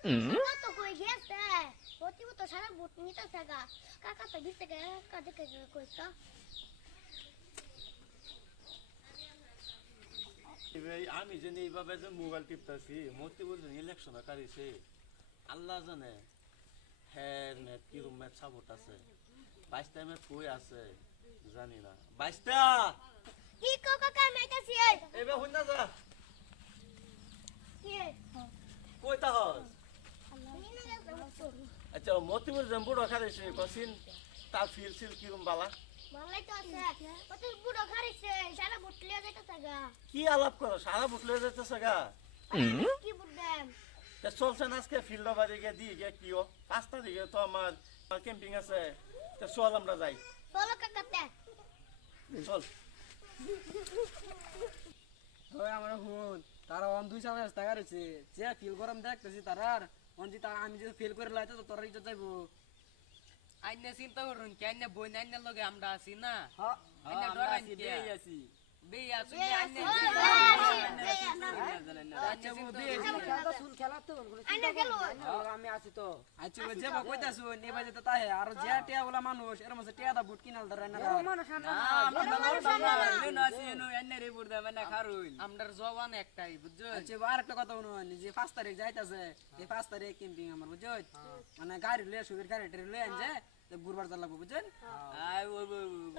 কত কই গেছে প্রতি তো সারা বুট নিতেছে গা কাকা তো দিতে গে কাজে কাজে কইতা আমি যে এইভাবে যে মোবাইল টিপতাছি মতি বলছেন ইলেকশন কারিছে আল্লাহ জানে হ্যাঁ নেট কিরম ম্যাচ সাপোর্ট আছে বাইশটা ম্যাচ কই আছে জানি না বাইশটা কি কো কাকা মেটাছি এই এবার হই না যা কি কই তাহস নিনে গেছে আচ্ছা মতি বলছেন বুড়ো খারিছে কসিন তার ফিল সিল কিরম বালা? তো কি আলাপ করো সারা বুটলে যাইতেছে গা? কি বুট দেম তা চলছে না আজকে ফিল্ড বাড়ি গিয়ে দিয়ে গিয়ে কি ও পাঁচটা দিকে তো আমার ক্যাম্পিং আছে তা চল আমরা যাই। চল। আমার হুন তারা দুই চার রাস্তা গাড়িছে যে ফিল গরম দেখতেছি তারা আর তার আমি যদি ফেল করে লাইতো তো তোরা ইজ্জত যাইবো। আইনে চিন্তা করুন কি আইনে বই আইনে লগে আমরা আছি না? হ্যাঁ আইনে ডরাইন আছি, কে? বেই আছি। বেই আছি বেই আইনে চিন্তা বেই করুন। আছি, বেই আছি। আইনে চিন্তা করুন। খেলা শুন, খেলা তো, কোনো চিন্তা আইনা গেলো। করো না, আইনা আমি আছি তো। আচ্ছা, ওই নেবা যেতে তাহে, আর যে টিয়া বলা মানুষ, এর মধ্যে টিয়া দা বুট কিনাল ধরে না রা। না, আমরা তো বড় বাবা, এনো আছি, এনো আইনে রে বুড়দা মানে আচ্ছা, পাঁচ তারিখ যাইতাছে, এই তারিখ camping আমার, বুঝছ? মানে গাড়ি লইয়া, সুবির গাড়ি লইয়া আনছে, বুঝছেন? ওই।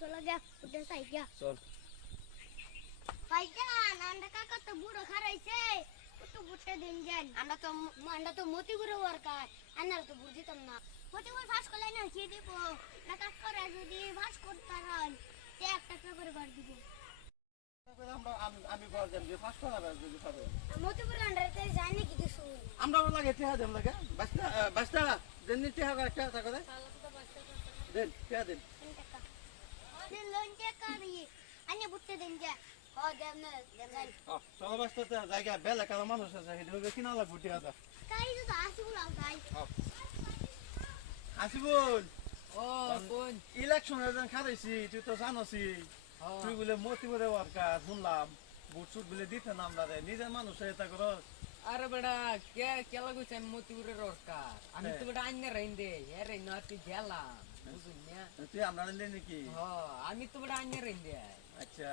চলো গা চল ভাইজান আমরা কাকা তো বুড়ো খারাইছে? কত বুটে দিন যান আমরা তো আমরা তো মতি বুড়ো ওয়ার্কার আমরা তো বুঝ দিতাম না। মতি বুড়ো ফাঁস করলে না খেয়ে দিব? না কাকারা যদি ফাঁস করতারান তে এক টাকা করে বার দিব। আমরা আমি ঘর যাম যে ফার্স্ট করা যদি পাবে মতি বুড়ো আন্ডারতে যায় নাকি কিছু আমরা লাগে টিহা দেম লাগে। বাস্তা বাস্তা দেন টিহা একটা টাকা দে। দেন টিহা দেন। টাকা। লোন টাকা দিয়ে। আনে বুটে দিন যা বাস্তা জায়গা বেলা কালো কিনা লাগবো টিহা দা আসিবুল বুট সুট বলে দিতে নাম দাদা নিজের মানুষ এটা করো আরে বেটা কে কে লাগুছে আমি মতিপুরের রসকার আমি তো বেটা আইনে রাইন দে এ রাইন আর তুই গেলাম তুই আমরা নাকি হ আমি তো বেটা আইনে রাইন দে আচ্ছা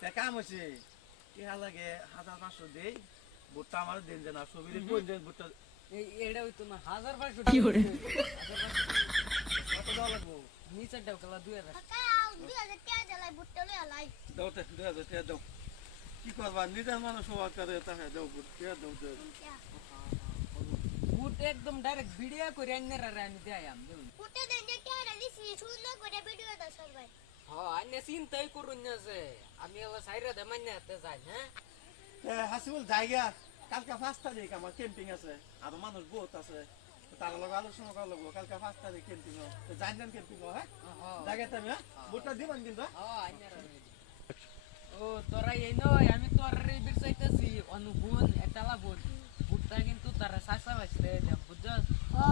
তা কাম হয়েছে টিহা লাগে? হাজার পাঁচশো দেই। বুটটা আমার দেন যে না ছবি কোন দেন এই এটা হইতো না হাজার পাঁচশো কত দেওয়া লাগবো? নিচের ডাও খেলা দুই হাজার। দুই হাজার টাকা জ্বালাই বুটে লই লাই। দাও তে দুই হাজার টাকা দাও। কি করবা? নিজের মানুষ হওয়া করে তাহে দাও বুট দাও দাও বুট একদম ডাইরেক্ট ভিডিও করে আইনে আমি দেয়াম দেখুন। বুটে দিন যে টাকা দিছি সুন্দর করে ভিডিও দাও চিন্তাই করুন না যে আমি এলা সাইরা দে মাইনে হাতে যাই হ্যাঁ হাসিবুল জায়গা কালকে পাঁচ তারিখ আমার ক্যাম্পিং আছে আর মানুষ বহুত আছে তার লগে আলোচনা কালকে পাঁচ তারিখ ক্যাম্পিং ক্যাম্পিং হ্যাঁ হ্যাঁ বুটটা দিবেন কিন্তু ও তোরা এই নয় আমি তোর রে বিচাইতেছি অনুগুণ এটালা বোন বুটটা কিন্তু তারা সাসা ও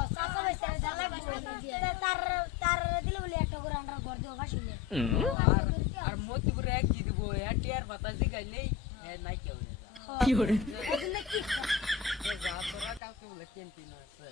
তার Hmm? আর মতিপুরে এক কি দিব এটি আর বাতাসি গাইলেই নাই কেউ কি করে? যা তোরা কাউকে বলে ক্যান্টিন আছে